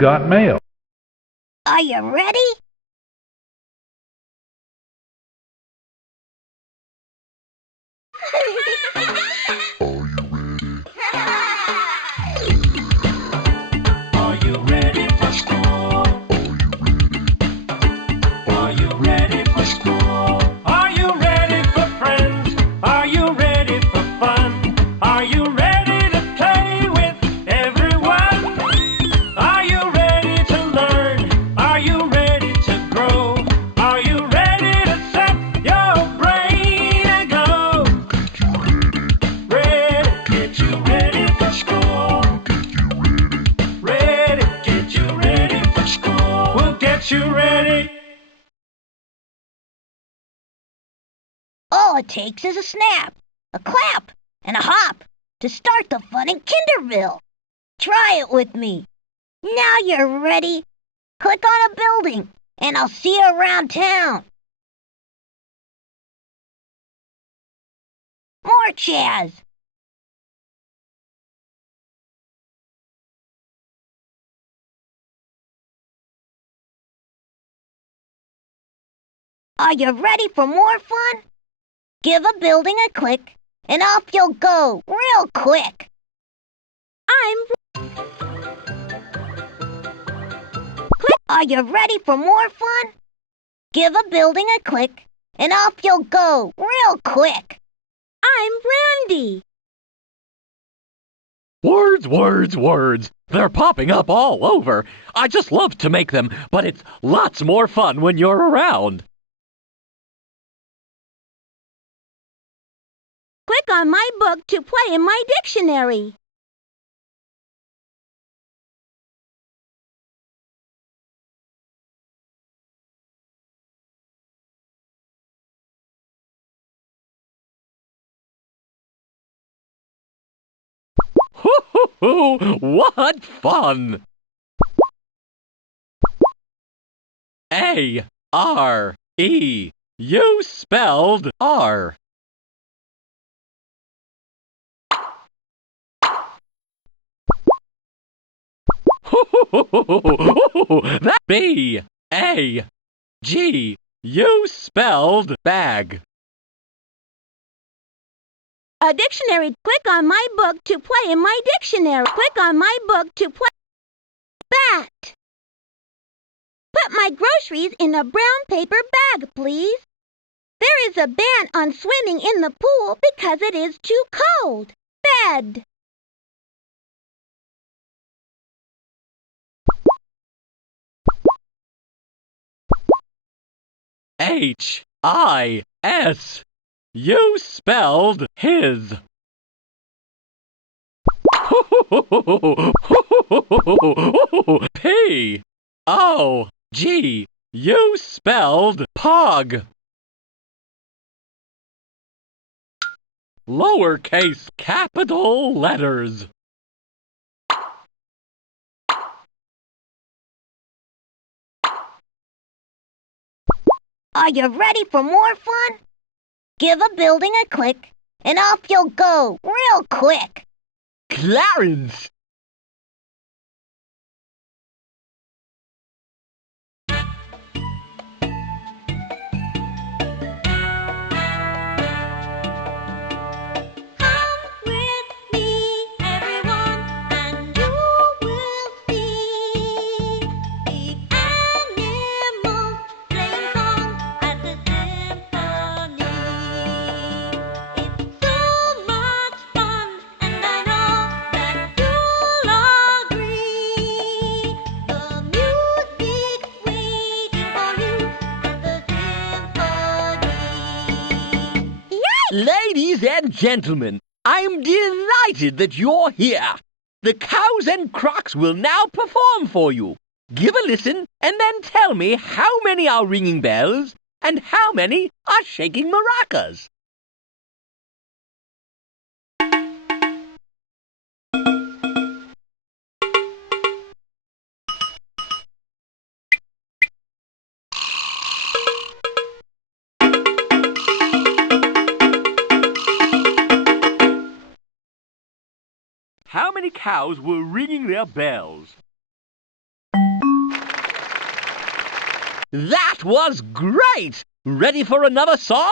got mail. Are you ready? Are you ready for school? Are you ready for school? Are you ready for friends? Are you ready for fun? Are you ready to play with everyone? Are you ready to learn? Are you ready to grow? Are you ready to set your brain aglow? Ready, get you ready for school. Ready, get you ready for school. We'll get you ready. All it takes is a snap, a clap, and a hop to start the fun in Kinderville. Try it with me. Now you're ready. Click on a building, and I'll see you around town. More Chaz. Are you ready for more fun? Give a building a click, and off you'll go real quick. Are you ready for more fun? Give a building a click, and off you'll go real quick. I'm Randy. Words, words, words. They're popping up all over. I just love to make them, but it's lots more fun when you're around. Click on my book to play in my dictionary. Hoo-hoo-hoo! What fun! A-R-E. You spelled R. That B-A-G. You spelled bag. A dictionary. Click on my book to play in my dictionary. Click on my book to play. Bat. Put my groceries in a brown paper bag, please. There is a ban on swimming in the pool because it is too cold. Bed. H-I-S. You spelled his. P-O-G. You spelled pog. Lowercase capital letters. Are you ready for more fun? Give a building a click, and off you'll go real quick. Clarence. Ladies and gentlemen, I'm delighted that you're here. The Cows and Crocs will now perform for you. Give a listen and then tell me how many are ringing bells and how many are shaking maracas. How many cows were ringing their bells? That was great! Ready for another song?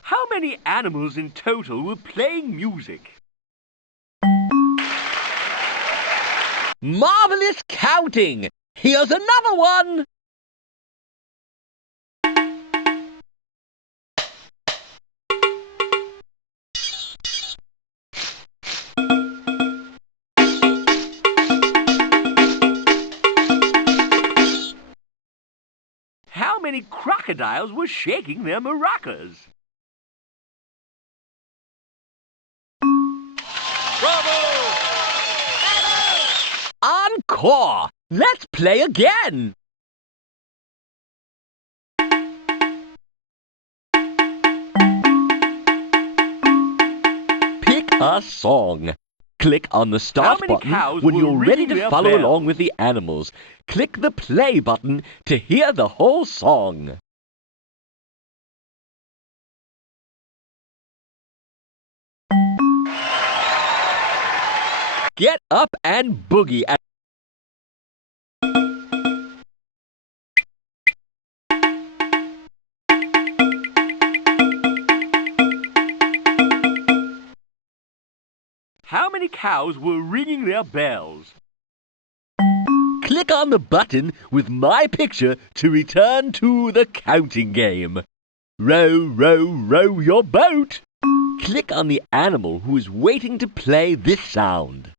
How many animals in total were playing music? Marvelous counting! Here's another one! How many crocodiles were shaking their maracas? Bravo! Encore! Let's play again! Pick a song. Click on the start button when you're ready to follow along with the animals. Click the play button to hear the whole song. Get up and boogie. How many cows were ringing their bells? Click on the button with my picture to return to the counting game. Row, row, row your boat. Click on the animal who is waiting to play this sound.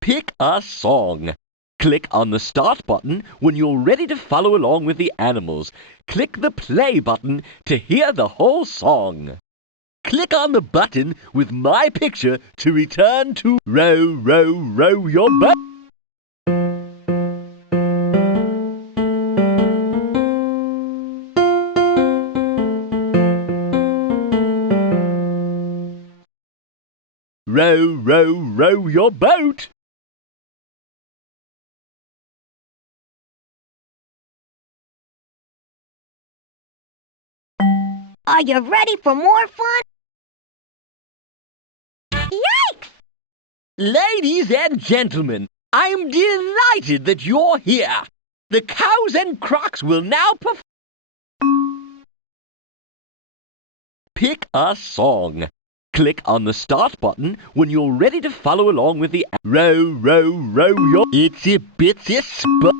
Pick a song. Click on the start button when you're ready to follow along with the animals. Click the play button to hear the whole song. Click on the button with my picture to return to row, row, row your boat. Row, row, row your boat. Are you ready for more fun? Yikes! Ladies and gentlemen, I am delighted that you're here. The cows and crocs will now perform. Pick a song. Click on the start button when you're ready to follow along with the row, row, row your itsy bitsy spot.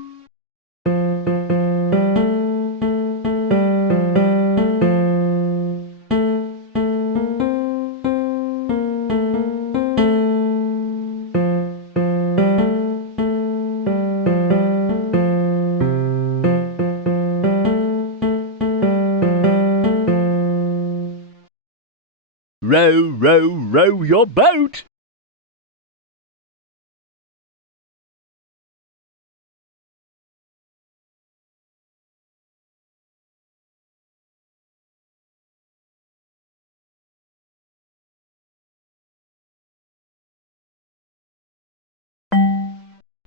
Row, row, row your boat.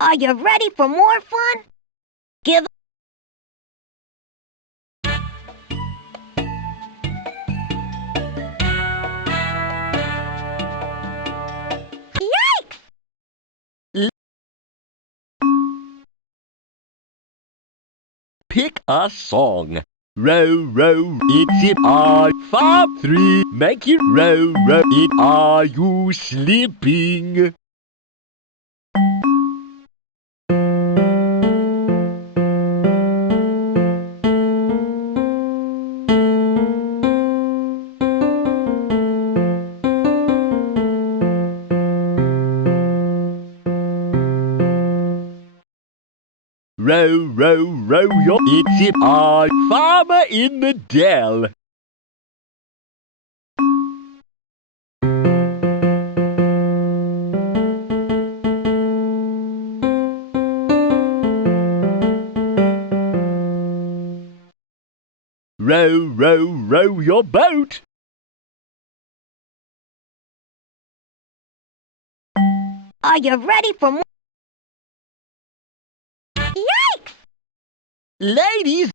Are you ready for more fun? Give Yikes! Pick a song. Row, row, it's it. Are 5, 3. Make it row, row. It are you sleeping? Row, row, row your... It's it, our farmer in the dell. Row, row, row your boat. Are you ready for more? Yikes! Ladies,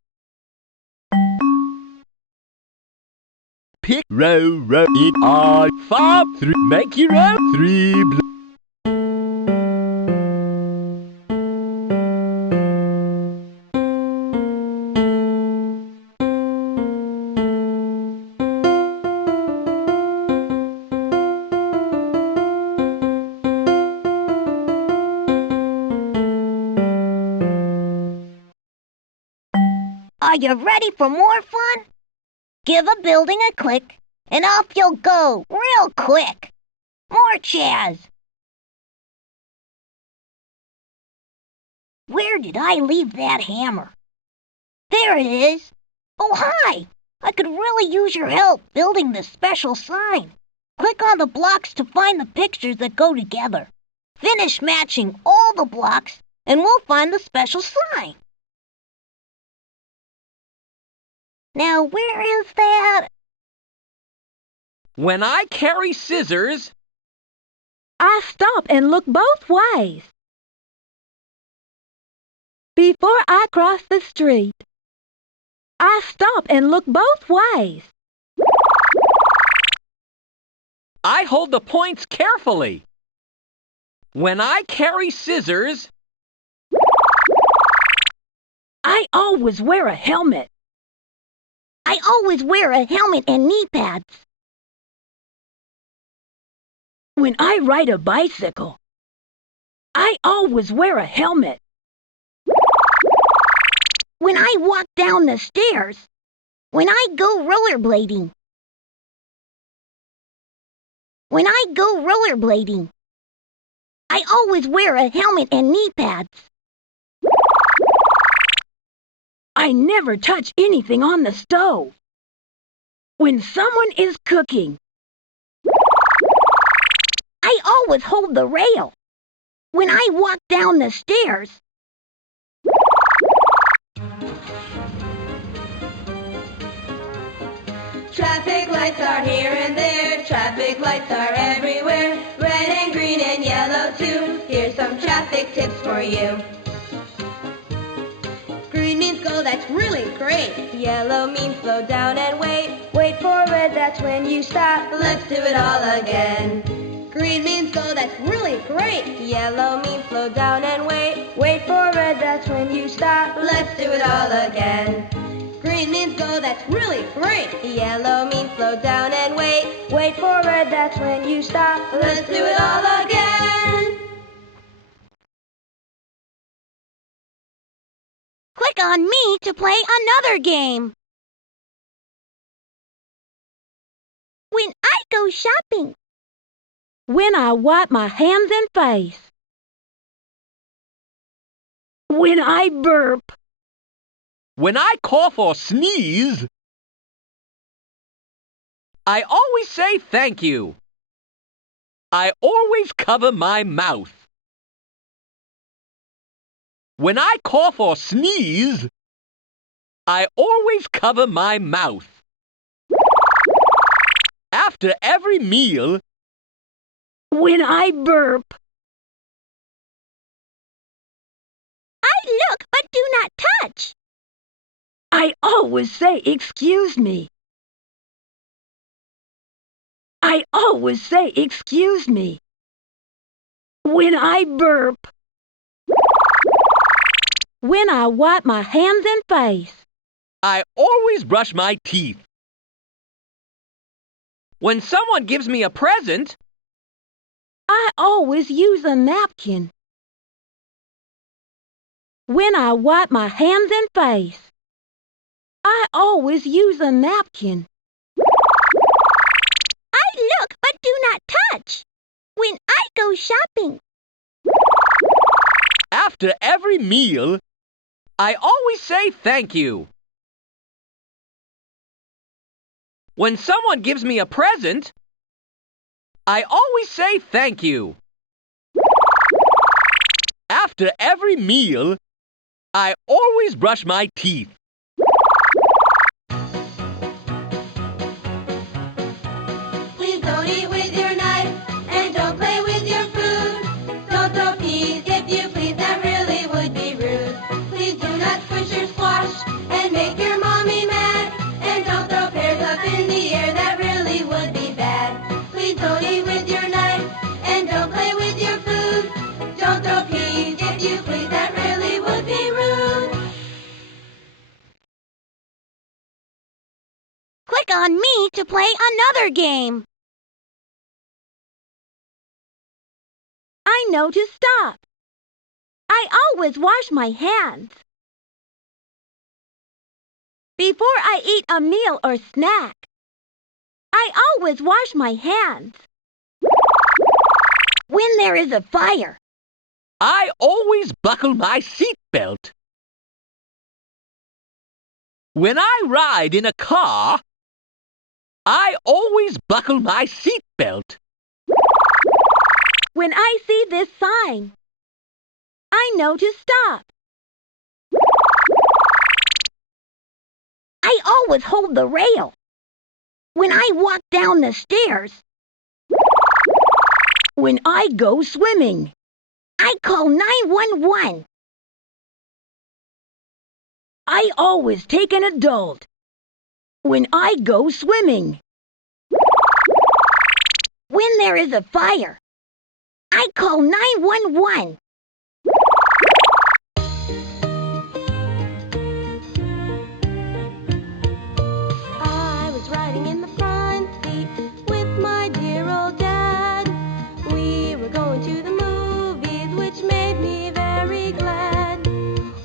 pick, row, row, it, our farm, three, make your own, three, Are you ready for more fun? Give a building a click, and off you'll go, real quick. More Chaz. Where did I leave that hammer? There it is. Oh, hi! I could really use your help building this special sign. Click on the blocks to find the pictures that go together. Finish matching all the blocks, and we'll find the special sign. Now, where is that? When I carry scissors, I stop and look both ways. Before I cross the street, I stop and look both ways. I hold the points carefully. When I carry scissors, I always wear a helmet. I always wear a helmet and knee pads. When I ride a bicycle, I always wear a helmet. When I walk down the stairs. When I go rollerblading. When I go rollerblading, I always wear a helmet and knee pads. I never touch anything on the stove. When someone is cooking, I always hold the rail. When I walk down the stairs. Traffic lights are here and there, traffic lights are everywhere, red and green and yellow too. Here's some traffic tips for you. Green means go, that's really great. Yellow means slow down and wait. Wait for red, that's when you stop. Let's do it all again. Green means go, that's really great. Yellow means slow down and wait. Wait for red, that's when you stop. Let's do it all again. Green means go, that's really great. Yellow means slow down and wait. Wait for red, that's when you stop. Let's do it all again. Click on me to play another game. When I go shopping. when I wipe my hands and face, when I burp, when I cough or sneeze, I always say thank you. I always cover my mouth. When I cough or sneeze, I always cover my mouth. After every meal, when I burp, I look but do not touch. I always say excuse me. I always say excuse me. When I burp, when I wipe my hands and face, I always brush my teeth. When someone gives me a present, I always use a napkin. When I wipe my hands and face, I always use a napkin. I look but do not touch. When I go shopping. after every meal, I always say thank you. When someone gives me a present, I always say thank you. After every meal, I always brush my teeth. Please don't eat with your knife and don't play with your food. Don't throw peas if you please, that really would be rude. Please do not squish your squash and make your mommy mad. And don't throw pears up in the air, that really would be bad. Please don't eat with your knife and don't play with your food. Don't throw peas if you please, that really would be rude. Click on me to play another game. I know to stop. I always wash my hands. Before I eat a meal or snack, I always wash my hands. When there is a fire, I always buckle my seatbelt. When I ride in a car, I always buckle my seatbelt. when I see this sign, I know to stop. I always hold the rail. When I walk down the stairs, When I go swimming, I call 911. I always take an adult. When I go swimming, When there is a fire, I call 911. I was riding in the front seat with my dear old dad. We were going to the movies, which made me very glad.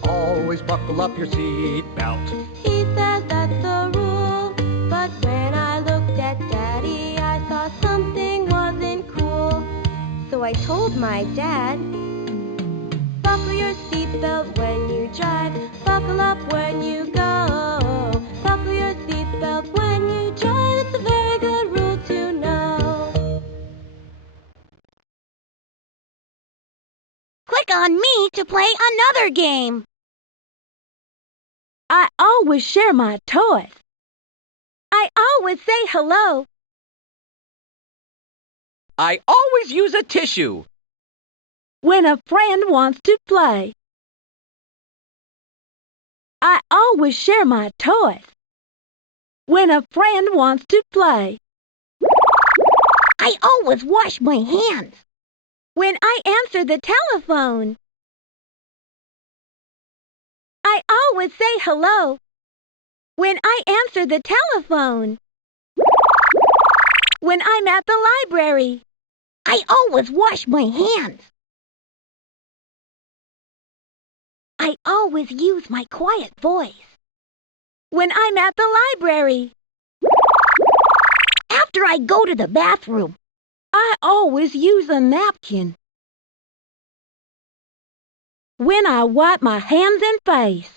Always buckle up your seat belt. He says that's the rule, but when I looked at Daddy, I saw something wasn't cool. So I told my dad, buckle your seatbelt when you drive, buckle up when you go. Buckle your seatbelt when you drive, it's a very good rule to know. Click on me to play another game. I always share my toys. I always say hello. I always use a tissue. When a friend wants to play, I always share my toys. When a friend wants to play, I always wash my hands. When I answer the telephone, I always say hello. When I answer the telephone, when I'm at the library, I always wash my hands. I always use my quiet voice. When I'm at the library, after I go to the bathroom, I always use a napkin. When I wipe my hands and face,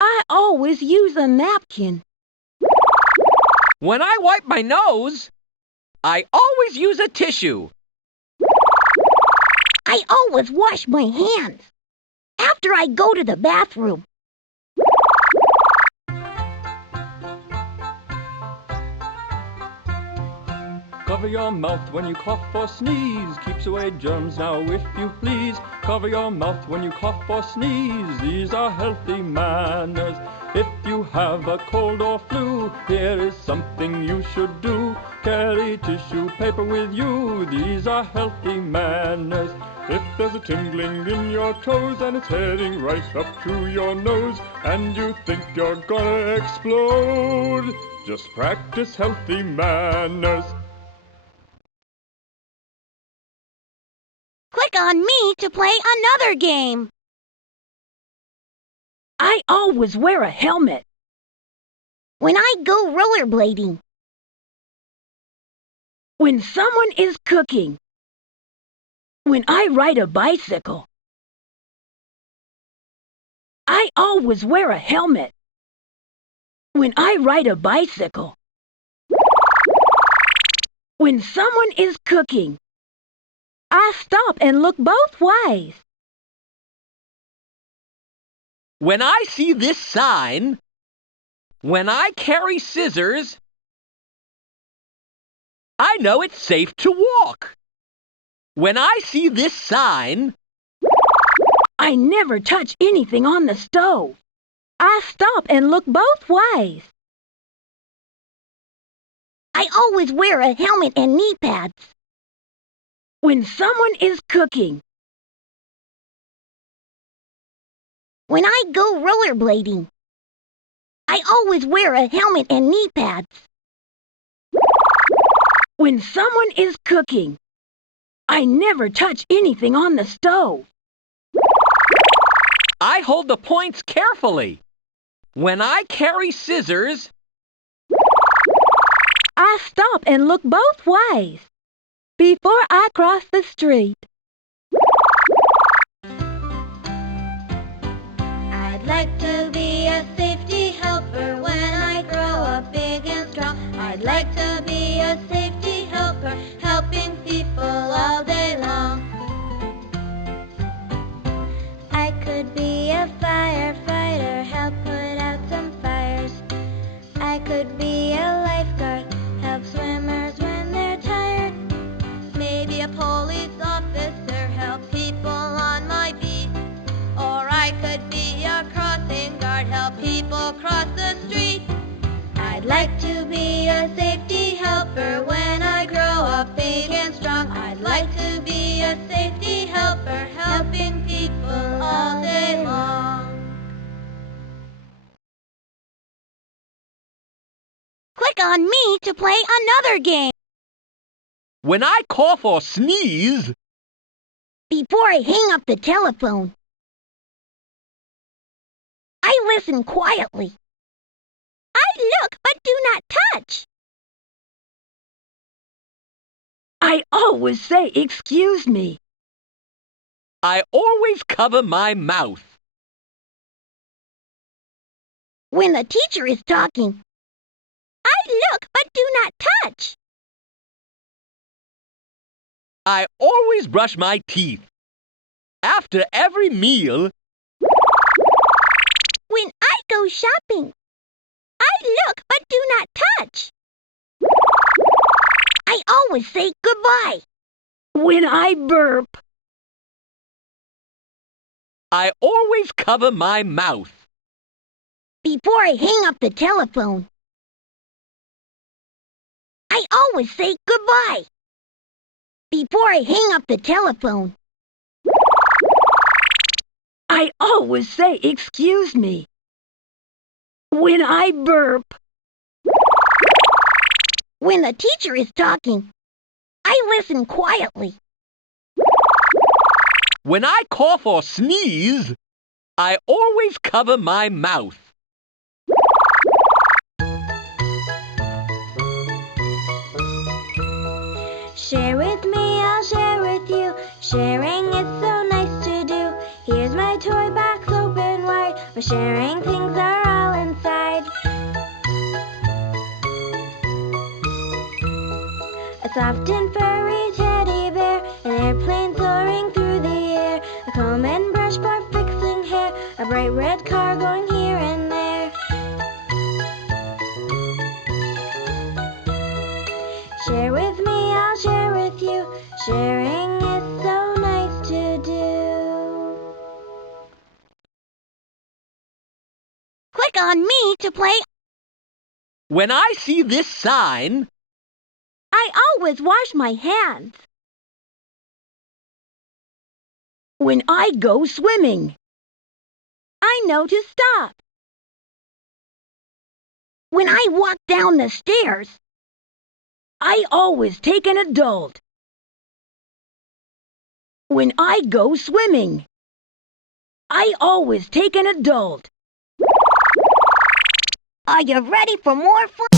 I always use a napkin. When I wipe my nose, I always use a tissue. I always wash my hands after I go to the bathroom. Cover your mouth when you cough or sneeze. Keeps away germs now if you please. Cover your mouth when you cough or sneeze. These are healthy manners. If you have a cold or flu, here is something you should do. Carry tissue paper with you. These are healthy manners. If there's a tingling in your toes and it's heading right up to your nose, and you think you're gonna explode, just practice healthy manners. Click on me to play another game. I always wear a helmet. When I go rollerblading, When someone is cooking, when I ride a bicycle, I always wear a helmet. When I ride a bicycle. When someone is cooking. I stop and look both ways. When I see this sign, when I carry scissors, I know it's safe to walk. When I see this sign, I never touch anything on the stove. I stop and look both ways. I always wear a helmet and knee pads. When someone is cooking. When I go rollerblading. I always wear a helmet and knee pads. When someone is cooking. I never touch anything on the stove. I hold the points carefully. When I carry scissors, I stop and look both ways before I cross the street. I'd like to be a safety helper when I grow up big and strong. I'd like to be a safety helper, helping people all day long. I could be a firefighter, help put out some fires. I could be a lifeguard, help swimmers when they're tired. Maybe a police officer, help people on my beat. Or I could be a crossing guard, help people cross the street. I'd like to be a safety helper when I grow up big and strong. I'd like to be a safety helper, helping people all day long. Click on me to play another game. when I cough or sneeze, Before I hang up the telephone, I listen quietly. I look but do not touch. I always say, "Excuse me." I always cover my mouth. When the teacher is talking, I look but do not touch. I always brush my teeth. After every meal, When I go shopping, I look but do not touch. I always say goodbye. When I burp, I always cover my mouth. Before I hang up the telephone, I always say goodbye. Before I hang up the telephone, I always say, "Excuse me." When I burp, when the teacher is talking, I listen quietly. When I cough or sneeze, I always cover my mouth. Share with me, I'll share with you. Sharing is so nice to do. Here's my toy box open wide, where sharing things are all inside. A soft and furry teddy bear, an airplane soaring through the air, a comb and brush for fixing hair, a bright red car going here and there. Share with me, I'll share with you. Sharing is so nice to do. Click on me to play. When I see this sign, I always wash my hands. when I go swimming, I know to stop. When I walk down the stairs, I always take an adult. When I go swimming, I always take an adult. are you ready for more fun?